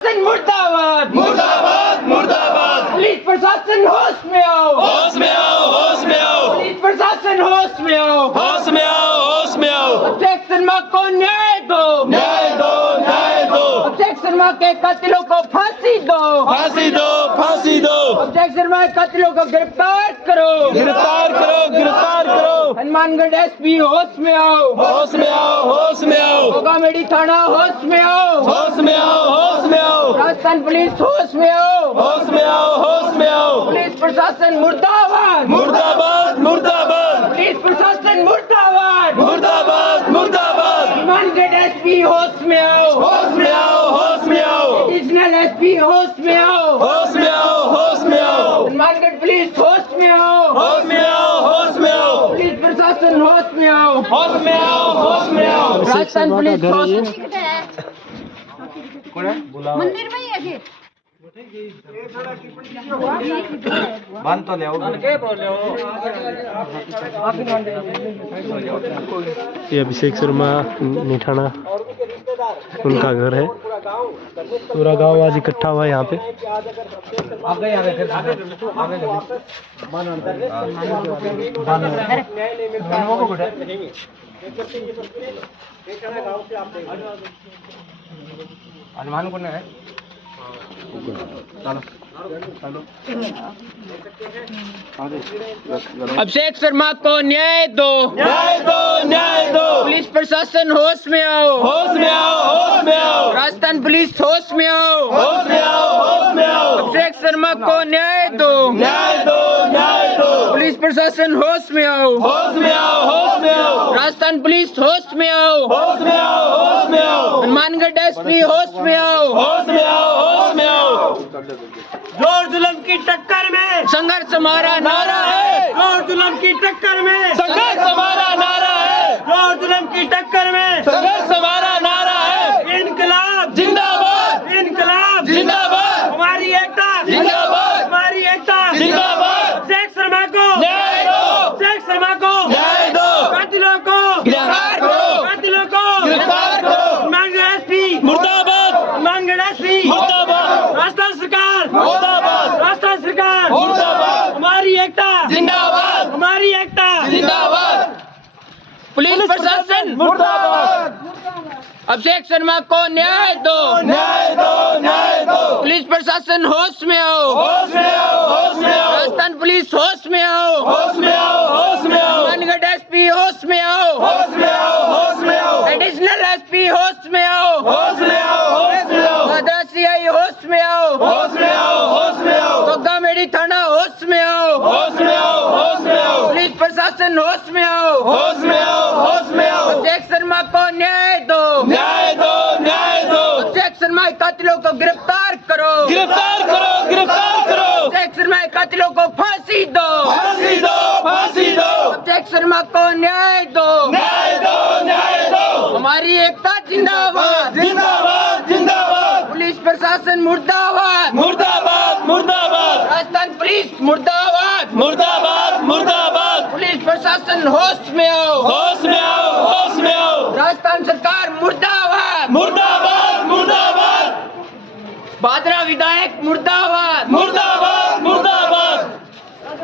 मुर्दाबाद मुर्दाबाद मुर्दाबाद। पुलिस प्रशासन होश में आओ, होश में आओ, होश में आओ, पुलिस प्रशासन होश में आओ, होश में आओ, होश में आओ। अभिषेक शर्मा को न्याय दो, न्याय दो, न्याय दो। अभिषेक शर्मा के कातिलों को फांसी दो, फांसी दो, फांसी दो। अभिषेक शर्मा के कातिलों को गिरफ्तार करो, गिरफ्तार करो, गिरफ्तार करो। हनुमानगढ़ एसपी होश में आओ, होश में आओ, होश में आओ, कोगामेडी थाना होश में आओ, होश में आओ, होश में आओ, राजस्थान पुलिस होश में आओ, होश में आओ, होश में आओ। पुलिस प्रशासन मुर्दाबाद, मुर्दाबाद मुर्दाबाद, पुलिस प्रशासन मुर्दाबाद, मुर्दाबाद मुर्दाबाद। हनुमानगढ़ एसपी होश में आओ, होश में आओ, होश में आओ, एडिशनल एसपी होश में आओ, होश में आओ, होश में आओ, हनुमानगढ़ पुलिस होश में आओ, होश में आओ, होश में आओ, पुलिस प्रशासन होश में आओ, होश में आओ, होश में आओ। राजस्थान पुलिस होश मंदिर में ही है जी। बांध तो ले आओ। ये अभिषेक शर्मा निठाना उनका घर है। पूरा गांव आज इकट्ठा हुआ है यहाँ पे। हनुमान कुंड है। अभिषेक शर्मा को न्याय दो, न्याय दो, न्याय दो। पुलिस प्रशासन होश में आओ, होश में आओ, होश में आओ, राजस्थान पुलिस होश में आओ, होश में आओ, होश में आओ। अभिषेक शर्मा को न्याय दो, न्याय दो, न्याय दो। पुलिस प्रशासन होश में आओ, होश में आओ, होश में आओ, राजस्थान पुलिस होश में आओ, होश में आओ, होश में आओ, हनुमानगढ़ एसपी होश में आओ, होश में आओ, होश में आओ। जोर जुल्म की टक्कर में संघर्ष हमारा नारा है, जोर जुल्म की टक्कर में संघर्ष हमारा नारा है, जोर जुल्म की टक्कर में संघर्ष हमारा नारा है। इनकलाब जिंदाबाद, इनकलाब जिंदाबाद, हमारी एकता जिंदाबाद, हमारी एकता जिंदाबाद। अभिषेक शर्मा को न्याय दो, अभिषेक शर्मा को न्याय दो, कातिलों को गिरफ्तार करो, कातिलों को गिरफ्तार करो। हनुमानगढ़ एसपी मुर्दाबाद, हनुमानगढ़ एसपी मुर्दाबाद, राजस्थान सरकार मुर्दाबाद, राजस्थान सरकार मुर्दाबाद, हमारी एकता जिंदाबाद, हमारी एकता जिंदाबाद, पुलिस प्रशासन मुर्दाबाद। अभिषेक शर्मा को न्याय दो, न्याय दो, न्याय दो। पुलिस प्रशासन होश में आओ, होश में आओ, होश में आओ, राजस्थान पुलिस होश में आओ, होश में आओ, होश में आओ, हनुमानगढ़ एसपी होश में आओ, होश में आओ, होश में आओ, एडिशनल एसपी होश में आओ, होश में आओ, होश में आओ, मद्रासी आई होश में आओ, होश में आओ, होश में आओ, कोगामेडी थाना होश में आओ, होश में आओ, होश में आओ, पुलिस प्रशासन होश में आओ, होश में आओ, होश में आओ। अभिषेक शर्मा को न्याय दो, न्याय दो, न्याय दो। अभिषेक शर्मा के कातिलों को गिरफ्तार करो, गिरफ्तार करो, गिरफ्तार करो। अभिषेक शर्मा के कातिलों को फांसी दो, फांसी दो, फांसी दो। अभिषेक शर्मा को न्याय दो, न्याय दो, न्याय दो। हमारी एकता जिंदाबाद, जिंदाबाद, जिंदाबाद, पुलिस प्रशासन मुर्दाबाद, मुर्दाबाद, मुर्दाबाद, राजस्थान पुलिस मुर्दाबाद, मुर्दाबाद, मुर्दाबाद। पुलिस प्रशासन होश में आओ, होश में आओ, होश में आओ, राजस्थान सरकार मुर्दाबाद, मुर्दाबाद, मुर्दाबाद, भादरा विधायक मुर्दाबाद, मुर्दाबाद, मुर्दाबाद।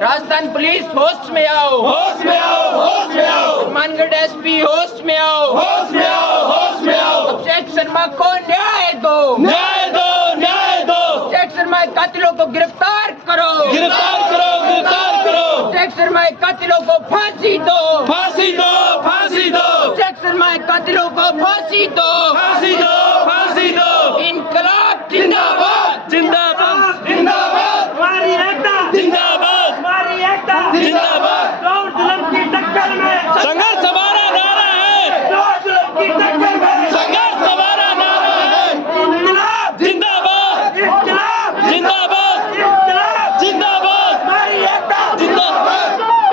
राजस्थान पुलिस होश में आओ, होश में आओ, होश में आओ, हनुमानगढ़ एसपी होश में आओ, होश में आओ, होश में आओ। अभिषेक शर्मा को न्याय दो, न्याय दो, न्याय दो। अभिषेक शर्मा के कातिलों को गिरफ्तार करो, गिरफ्तार करो, गिरफ्तार करो। अभिषेक शर्मा के कातिलों को फांसी दो, फांसी दो, फांसी दो, अभिषेक शर्मा के कातिलों को फांसी दो, फांसी दो, फांसी दो। इनकलाब जिंदाबाद, जिंदाबाद, जिंदाबाद, हमारी एकता जिंदाबाद, हमारी एकता जिंदाबाद। जोर जुल्म की टक्कर में संघर्ष हमारा नारा है, जोर जुल्म की टक्कर में संघर्ष हमारा नारा है। इनकलाब जिंदाबाद, इनकलाब जिंदाबाद, इनकलाब जिंदाबाद, हमारी एकता जिंदाबाद।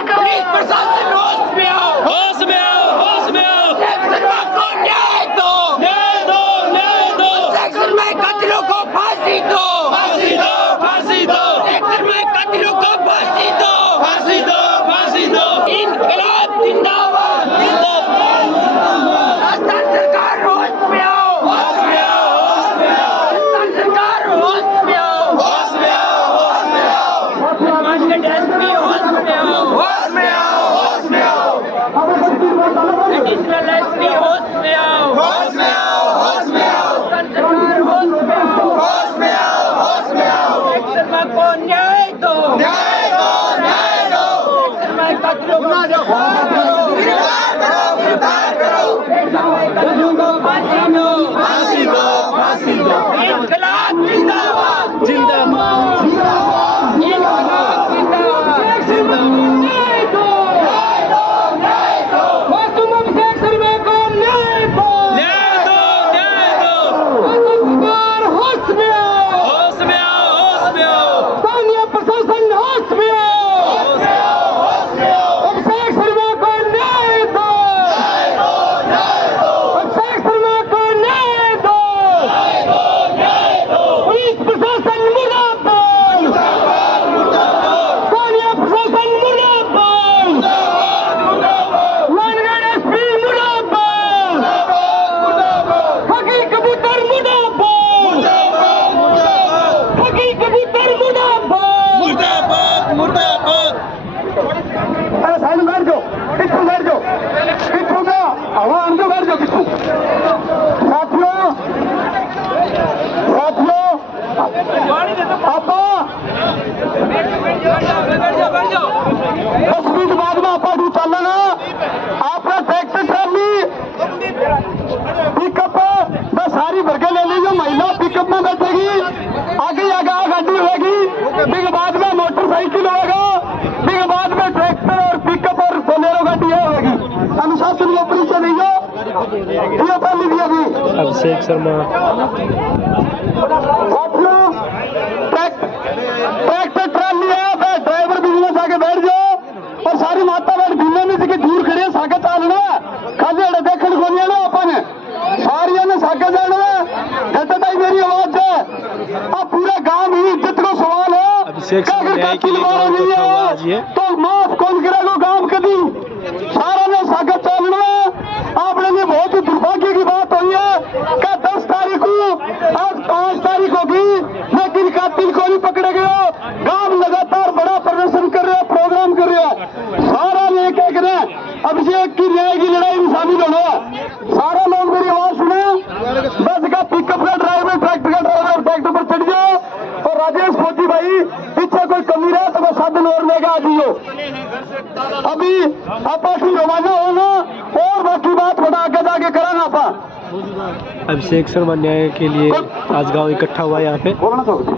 पुलिस प्रशासन होश में आओ, होश में आओ, होश में आओ, अभिषेक शर्मा को न्याय दो, न्याय दो, न्याय पिकअप में बैठेगी, आगे गाड़ी होगी, फिर बाद में मोटरसाइकिल होगा, फिर बाद में ट्रैक्टर और पिकअप और बोलेरो गाड़ी होगी। अनुशासन को परिचय नहीं हो ये पहली भी अभी अभिषेक शर्मा ट्रैक्टर ट्राली है, ड्राइवर बिजनेस आके बैठ जाओ और सारी माता बैठ बिना में से दूर खड़े साके चालना खाली अड़े देखने को नहीं आना अपन सारिया ने साके जाना घटताई मेरी आवाज है। अब पूरा गांव ही इज्जत को सवाल है। अभिषेक शर्मा न्याय के लिए गांव इकट्ठा हुआ आज ये तो माफ कौन करेगा गांव के दिन सारा ने साके चालना। आपने ये बहुत ही दुर्भाग्य की बात हुई है कि 10 तारीख को आज 5 तारीख होगी लेकिन कातिल को नहीं पकड़े गए। गांव लगातार बड़ा प्रदर्शन कर रहे हैं, प्रोग्राम कर रहे हैं, सारा ने क्या करें अभिषेक की न्याय की लड़ाई में शामिल होना। सारा लोग मेरी आवाज सुने, बस का पिकअप का ड्राइवर ट्रैक्टर का ड्राइवर ट्रैक्टर पर चढ़ जाओ और राजेश फौजी भाई पीछे कोई कमी रहा तो मैं साधन और लेगा आ जाइयो। अभी आप रवाना होना और बाकी बात बड़ा आगे जाके कराना आपा। अभिषेक शर्मा न्याय के लिए आज गांव इकट्ठा हुआ यहाँ पे। बोलना चाहोगे